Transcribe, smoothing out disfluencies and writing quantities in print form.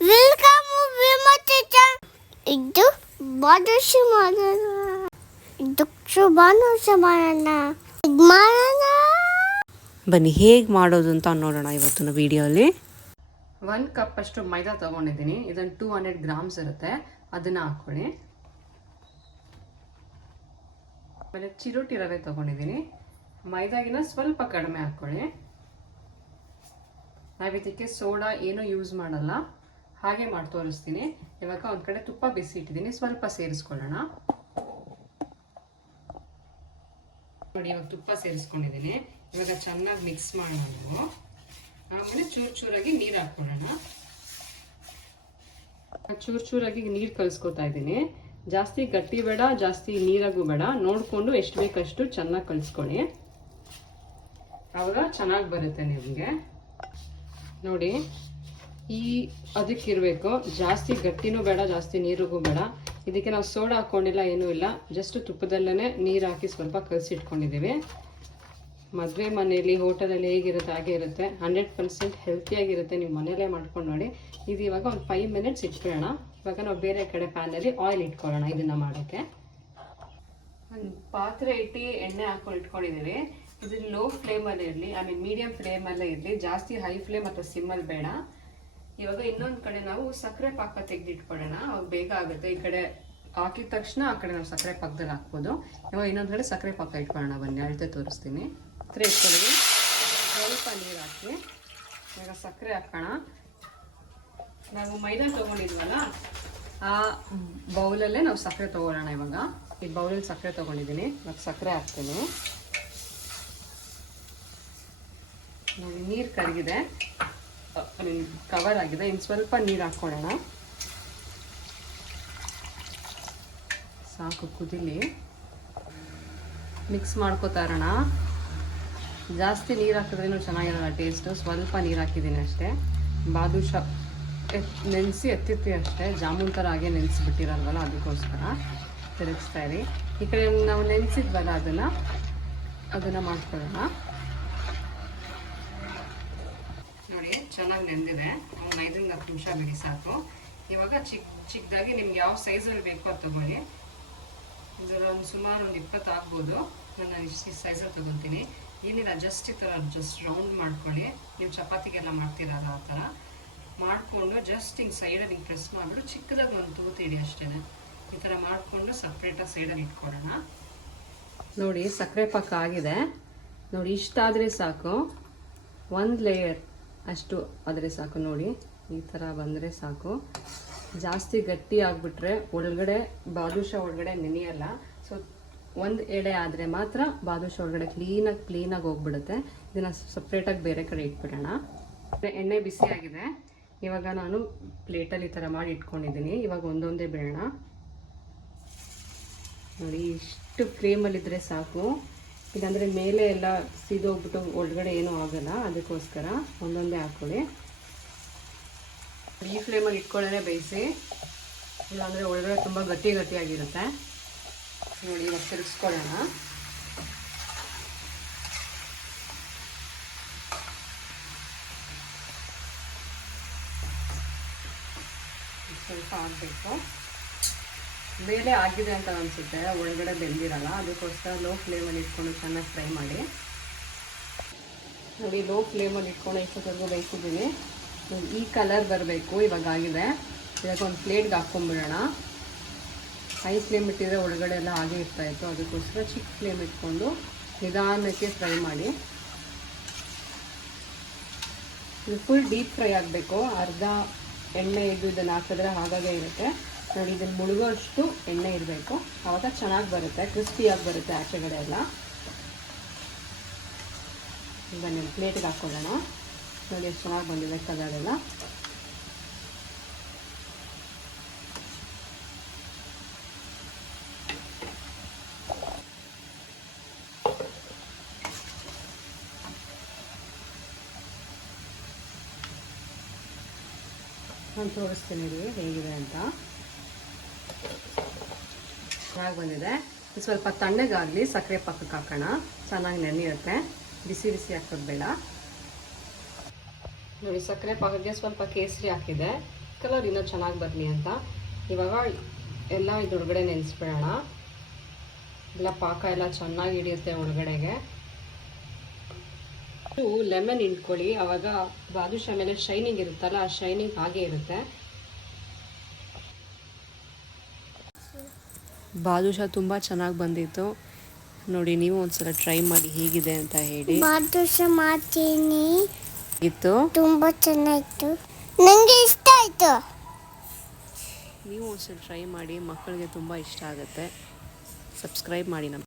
Welcome ಇದು ಬಾದುಷ ಮಾಡೋಣ. ಇದು ಬಾದುಷ ಮಾಡೋಣ. ಬನ್ನಿ ಹೇಗೆ ಮಾಡೋದು ಅಂತ ನೋಡೋಣ ಇವತ್ತಿನ ವಿಡಿಯೋಲಿ. 1 ಕಪ್ ಅಷ್ಟು ಮೈದಾ ತೊಗೊಂಡಿದ್ದೀನಿ. ಇದನ್ನು 200 ಗ್ರಾಮ್ಸ್ ಇರುತ್ತೆ, ಅದನ್ನು ಹಾಕ್ಕೊಳ್ಳಿ. ಆಮೇಲೆ ಚಿರೋಟಿ ರವೆ ತೊಗೊಂಡಿದ್ದೀನಿ. ಮೈದಾಗಿನ ಸ್ವಲ್ಪ ಕಡಿಮೆ ಹಾಕ್ಕೊಳ್ಳಿ. ನಾವಿದಕ್ಕೆ ಸೋಡಾ ಏನೂ ಯೂಸ್ ಮಾಡಲ್ಲ, ಹಾಗೆ ಮಾಡಿ ತೋರಿಸ್ತೀನಿ. ಇವಾಗ ಒಂದು ಕಡೆ ತುಪ್ಪ ಬಿಸಿ ಇಟ್ಟಿದ್ದೀನಿ, ಸ್ವಲ್ಪ ಸೇರಿಸ್ಕೊಳ್ಳೋಣ. ನೋಡಿ, ಇವಾಗ ತುಪ್ಪ ಸೇರಿಸ್ಕೊಂಡಿದ್ದೀನಿ. ಇವಾಗ ಚೆನ್ನಾಗಿ ಮಿಕ್ಸ್ ಮಾಡೋಣ ನಾವು. ಆಮೇಲೆ ಚೂರಾಗಿ ನೀರು ಹಾಕ್ಕೊಳ್ಳೋಣ. ಚೂರಾಗಿ ನೀರು ಕಲಿಸ್ಕೊತಾ ಇದ್ದೀನಿ. ಜಾಸ್ತಿ ಗಟ್ಟಿ ಬೇಡ, ಜಾಸ್ತಿ ನೀರಾಗೂ ಬೇಡ, ನೋಡಿಕೊಂಡು ಎಷ್ಟು ಬೇಕಷ್ಟು ಚೆನ್ನಾಗಿ ಕಲಿಸ್ಕೊಳ್ಳಿ. ಆವಾಗ ಚೆನ್ನಾಗಿ ಬರುತ್ತೆ ನಿಮಗೆ. ನೋಡಿ, ಅದಕ್ಕಿರಬೇಕು. ಜಾಸ್ತಿ ಗಟ್ಟಿನೂ ಬೇಡ, ಜಾಸ್ತಿ ನೀರಿಗೂ ಬೇಡ. ಇದಕ್ಕೆ ನಾವು ಸೋಡಾ ಹಾಕ್ಕೊಂಡಿಲ್ಲ, ಏನೂ ಇಲ್ಲ. ಜಸ್ಟ್ ತುಪ್ಪದಲ್ಲೇ ನೀರು ಹಾಕಿ ಸ್ವಲ್ಪ ಕಲಸಿಟ್ಕೊಂಡಿದ್ದೀವಿ. ಮದುವೆ ಮನೆಯಲ್ಲಿ, ಹೋಟೆಲಲ್ಲಿ ಹೇಗಿರುತ್ತೆ ಹಾಗೆ ಇರುತ್ತೆ. 100% ಹೆಲ್ತಿಯಾಗಿರುತ್ತೆ. ನೀವು ಮನೆಯಲ್ಲೇ ಮಾಡ್ಕೊಂಡು ನೋಡಿ. ಇದು ಇವಾಗ ಒಂದು 5 ಮಿನಿಟ್ಸ್ ಇಟ್ಕೊಳ್ಳೋಣ. ಇವಾಗ ನಾವು ಬೇರೆ ಕಡೆ ಪ್ಯಾನಲ್ಲಿ ಆಯಿಲ್ ಇಟ್ಕೊಳ್ಳೋಣ. ಇದನ್ನು ಮಾಡೋಕ್ಕೆ ಒಂದು ಪಾತ್ರೆ ಇಟ್ಟು ಎಣ್ಣೆ ಹಾಕೊಂಡು ಇಟ್ಕೊಂಡಿದ್ದೀವಿ. ಇದು ಲೋ ಫ್ಲೇಮಲ್ಲಿ ಇರಲಿ, ಮೀಡಿಯಂ ಫ್ಲೇಮಲ್ಲೇ ಇರಲಿ. ಜಾಸ್ತಿ ಹೈ ಫ್ಲೇಮ್ ಅಥವಾ ಸಿಮ್ಮಲ್ಲಿ ಬೇಡ. ಇವಾಗ ಇನ್ನೊಂದು ಕಡೆ ನಾವು ಸಕ್ಕರೆ ಪಾಕ ತೆಗೆದಿಟ್ಕೊಳ್ಳೋಣ, ಅವಾಗ ಬೇಗ ಆಗುತ್ತೆ. ಈ ಕಡೆ ಹಾಕಿದ ತಕ್ಷಣ ಆ ಕಡೆ ನಾವು ಸಕ್ಕರೆ ಪಾಕದಲ್ಲಿ ಹಾಕ್ಬೋದು. ಇವಾಗ ಇನ್ನೊಂದು ಕಡೆ ಸಕ್ಕರೆ ಪಾಕ ಇಟ್ಕೊಳ್ಳೋಣ. ಬನ್ನಿ, ಅಳತೆ ತೋರಿಸ್ತೀನಿ. ಸಕ್ಕರೆ ಇಟ್ಕೊಳ್ಳಿ, ಸ್ವಲ್ಪ ನೀರು ಹಾಕಿ. ಇವಾಗ ಸಕ್ಕರೆ ಹಾಕೋಣ. ನಾವು ಮೈದಾ ತೊಗೊಂಡಿದ್ವಲ್ಲ, ಆ ಬೌಲಲ್ಲೇ ನಾವು ಸಕ್ಕರೆ ತೊಗೊಳ್ಳೋಣ. ಇವಾಗ ಈ ಬೌಲಲ್ಲಿ ಸಕ್ಕರೆ ತೊಗೊಂಡಿದ್ದೀನಿ. ಇವಾಗ ಸಕ್ಕರೆ ಹಾಕ್ತೀನಿ. ನೋಡಿ, ನೀರು ಕರಗಿದೆ, ಕವರ್ ಆಗಿದೆ. ಇನ್ನು ಸ್ವಲ್ಪ ನೀರು ಹಾಕ್ಕೊಳ್ಳೋಣ. ಸಾಕು, ಕುದಿಲಿ. ಮಿಕ್ಸ್ ಮಾಡ್ಕೋತಾ ಇರೋಣ. ಜಾಸ್ತಿ ನೀರು ಹಾಕಿದ್ರೇನು ಚೆನ್ನಾಗಿರಲ್ಲ ಟೇಸ್ಟು. ಸ್ವಲ್ಪ ನೀರು ಹಾಕಿದ್ದೀನಿ ಅಷ್ಟೇ. ಬಾದುಷ ನೆನೆಸಿ ಎತ್ತಿರ್ತೀವಿ ಅಷ್ಟೇ. ಜಾಮೂನ್ ಥರ ಹಾಗೆ ನೆನೆಸಿಬಿಟ್ಟಿರಲ್ವಲ್ಲ, ಅದಕ್ಕೋಸ್ಕರ ತಿರುಗಿಸ್ತಾ ಇರಿ. ಈ ಕಡೆ ನಾವು ನೆನೆಸಿದ್ವಲ್ಲ, ಅದನ್ನು ಮಾಡ್ಕೊಳ್ಳೋಣ. ನೋಡಿ, ಚೆನ್ನಾಗಿ ನೆಂದಿದೆ. ಒಂದು 5-10 ನಿಮಿಷ ಬಿಡಿ ಸಾಕು. ಇವಾಗ ಚಿಕ್ಕದಾಗಿ ನಿಮ್ಗೆ ಯಾವ ಸೈಜಲ್ಲಿ ಬೇಕೋ ಅದು ತೊಗೊಳ್ಳಿ. ಇದರಲ್ಲಿ ಸುಮಾರು ಒಂದು 20 ಆಗ್ಬೋದು. ನಾನು ಇಷ್ಟು ಸೈಜಲ್ಲಿ ತೊಗೊತೀನಿ. ಏನಿಲ್ಲ, ಜಸ್ಟ್ ಈ ಥರ ರೌಂಡ್ ಮಾಡ್ಕೊಳ್ಳಿ. ನೀವು ಚಪಾತಿಗೆಲ್ಲ ಮಾಡ್ತೀರಲ್ಲ, ಆ ಥರ ಮಾಡಿಕೊಂಡು ಜಸ್ಟ್ ಹಿಂಗೆ ಸೈಡಲ್ಲಿ ಹಿಂಗೆ ಪ್ರೆಸ್ ಮಾಡಿಬಿಟ್ಟು ಚಿಕ್ಕದಾಗಿ ಒಂದು ತೂತಿಡಿ ಅಷ್ಟೇ. ಈ ಥರ ಮಾಡಿಕೊಂಡು ಸಪ್ರೇಟಾಗಿ ಸೈಡಲ್ಲಿ ಇಟ್ಕೊಳ್ಳೋಣ. ನೋಡಿ, ಸಕ್ಕರೆ ಪಾಕ ಆಗಿದೆ. ನೋಡಿ, ಇಷ್ಟಾದರೆ ಸಾಕು. 1 ಲೇಯರ್ ಅಷ್ಟು ಆದರೆ ಸಾಕು. ನೋಡಿ, ಈ ಥರ ಬಂದರೆ ಸಾಕು. ಜಾಸ್ತಿ ಗಟ್ಟಿ ಆಗಿಬಿಟ್ರೆ ಒಳಗಡೆ ಬಾದುಷ ಒಳಗಡೆ ನೆನೆಯಲ್ಲ. ಸೊ 1 ಎಳೆ ಆದರೆ ಮಾತ್ರ ಬಾದುಷ ಒಳಗಡೆ ಕ್ಲೀನಾಗಿ ಹೋಗ್ಬಿಡುತ್ತೆ. ಇದನ್ನು ಸಪ್ರೇಟಾಗಿ ಬೇರೆ ಕಡೆ ಇಟ್ಬಿಡೋಣ. ಎಣ್ಣೆ ಬಿಸಿಯಾಗಿದೆ. ಇವಾಗ ನಾನು ಪ್ಲೇಟಲ್ಲಿ ಈ ಥರ ಮಾಡಿ ಇಟ್ಕೊಂಡಿದ್ದೀನಿ. ಇವಾಗ ಒಂದೊಂದೇ ಬಿಡೋಣ. ನೋಡಿ, ಇಷ್ಟು ಫ್ಲೇಮಲ್ಲಿದ್ದರೆ ಸಾಕು. ಇಲ್ಲಾಂದರೆ ಮೇಲೆ ಎಲ್ಲ ಸೀದೋಗ್ಬಿಟ್ಟು ಒಳಗಡೆ ಏನೂ ಆಗೋಲ್ಲ. ಅದಕ್ಕೋಸ್ಕರ ಒಂದೊಂದೇ ಹಾಕ್ಕೊಳ್ಳಿ. ಈ ಫ್ಲೇಮಲ್ಲಿ ಇಟ್ಕೊಳ್ಳೋದೇ ಬೇಯಿಸಿ, ಇಲ್ಲಾಂದರೆ ಒಳಗಡೆ ತುಂಬ ಗಟ್ಟಿಯಾಗಿರುತ್ತೆ. ನೋಡಿ, ಇವಾಗ ತಿರುಗಿಸ್ಕೊಳ್ಳೋಣ. ಸ್ವಲ್ಪ ಆಗಬೇಕು. ಬೇಳೆ ಆಗಿದೆ ಅಂತ ಅನಿಸುತ್ತೆ, ಒಳಗಡೆ ಬೆಂದಿರಲ್ಲ. ಅದಕ್ಕೋಸ್ಕರ ಲೋ ಫ್ಲೇಮಲ್ಲಿ ಇಟ್ಕೊಂಡು ಚೆನ್ನಾಗಿ ಫ್ರೈ ಮಾಡಿ. ನೋಡಿ, ಲೋ ಫ್ಲೇಮಲ್ಲಿ ಇಟ್ಕೊಂಡು ಇಷ್ಟೊತ್ತವರೆಗೂ ಬೇಯಿಸಿದ್ದೀನಿ. ಈ ಕಲರ್ ಬರಬೇಕು. ಇವಾಗ ಆಗಿದೆ. ಇವಾಗ ಒಂದು ಪ್ಲೇಟ್ಗೆ ಹಾಕ್ಕೊಂಬಿಡೋಣ. ಹೈ ಫ್ಲೇಮ್ ಇಟ್ಟಿದ್ರೆ ಒಳಗಡೆ ಎಲ್ಲ ಹಾಗೆ ಇರ್ತಾಯಿತ್ತು. ಅದಕ್ಕೋಸ್ಕರ ಚಿಕ್ಕ ಫ್ಲೇಮ್ ಇಟ್ಕೊಂಡು ನಿಧಾನಕ್ಕೆ ಫ್ರೈ ಮಾಡಿ. ಇದು ಫುಲ್ ಡೀಪ್ ಫ್ರೈ ಆಗಬೇಕು. ಅರ್ಧ ಎಣ್ಣೆ ಇದನ್ನು ಹಾಕಿದ್ರೆ ಹಾಗಾಗೆ ಇರುತ್ತೆ. ನೋಡಿ, ಇದನ್ನು ಮುಳುಗೋಷ್ಟು ಎಣ್ಣೆ ಇರಬೇಕು. ಆವಾಗ ಚೆನ್ನಾಗಿ ಬರುತ್ತೆ, ಕ್ರಿಸ್ಪಿಯಾಗಿ ಬರುತ್ತೆ ಆಚೆಗಡೆ ಎಲ್ಲ. ಬನ್ನಿ, ಪ್ಲೇಟಿಗೆ ಹಾಕ್ಕೊಳ್ಳೋಣ. ನೋಡಿ, ಎಷ್ಟು ಚೆನ್ನಾಗಿ ಬಂದಿದೆ ಕಲರ್ ಎಲ್ಲ. ನಾನು ತೋರಿಸ್ತೀನಿ ರೀ ಹೇಗಿದೆ ಅಂತ. ಚೆನ್ನಾಗಿ ಬಂದಿದೆ. ಸ್ವಲ್ಪ ತಣ್ಣಗಾಗಲಿ, ಸಕ್ಕರೆ ಪಾಕಕ್ಕೆ ಹಾಕೋಣ. ಚೆನ್ನಾಗಿ ನೆನೆಯುತ್ತೆ. ಬಿಸಿ ಹಾಕೋದು ಬೇಡ. ನೋಡಿ, ಸಕ್ಕರೆ ಪಾಕಕ್ಕೆ ಸ್ವಲ್ಪ ಕೇಸರಿ ಹಾಕಿದೆ. ಕಲರ್ ಇನ್ನೂ ಚೆನ್ನಾಗಿ ಬರಲಿ ಅಂತ. ಇವಾಗ ಎಲ್ಲ ಇದ್ರೊಳಗಡೆ ನೆನೆಸ್ಬಿಡೋಣ. ಎಲ್ಲ ಪಾಕ ಎಲ್ಲ ಚೆನ್ನಾಗಿ ಹಿಡಿಯುತ್ತೆ ಒಳಗಡೆಗೆ. ಲೆಮನ್ ಹಿಂಡ್ಕೊಳ್ಳಿ, ಆವಾಗ ಬಾದುಷಾ ಮೇಲೆ ಶೈನಿಂಗ್ ಇರುತ್ತಲ್ಲ, ಆ ಶೈನಿಂಗ್ ಹಾಗೆ ಇರುತ್ತೆ. ಬಾದುಷಾ ತುಂಬ ಚೆನ್ನಾಗಿ ಬಂದಿತ್ತು ನೋಡಿ. ನೀವು ಒಂದ್ಸಲ ಟ್ರೈ ಮಾಡಿ ಹೇಗಿದೆ ಅಂತ ಹೇಳಿ. ಬಾದುಷಾ ಮಾಡ್ತೀನಿ ಇತ್ತು, ತುಂಬಾ ಚೆನ್ನಾಗಿತ್ತು, ನನಗೆ ಇಷ್ಟ ಆಯ್ತು. ನೀವು ಒಂದ್ಸಲ ಟ್ರೈ ಮಾಡಿ, ಮಕ್ಕಳಿಗೆ ತುಂಬ ಇಷ್ಟ ಆಗುತ್ತೆ. ಸಬ್ಸ್ಕ್ರೈಬ್ ಮಾಡಿ ನಮ್ಮ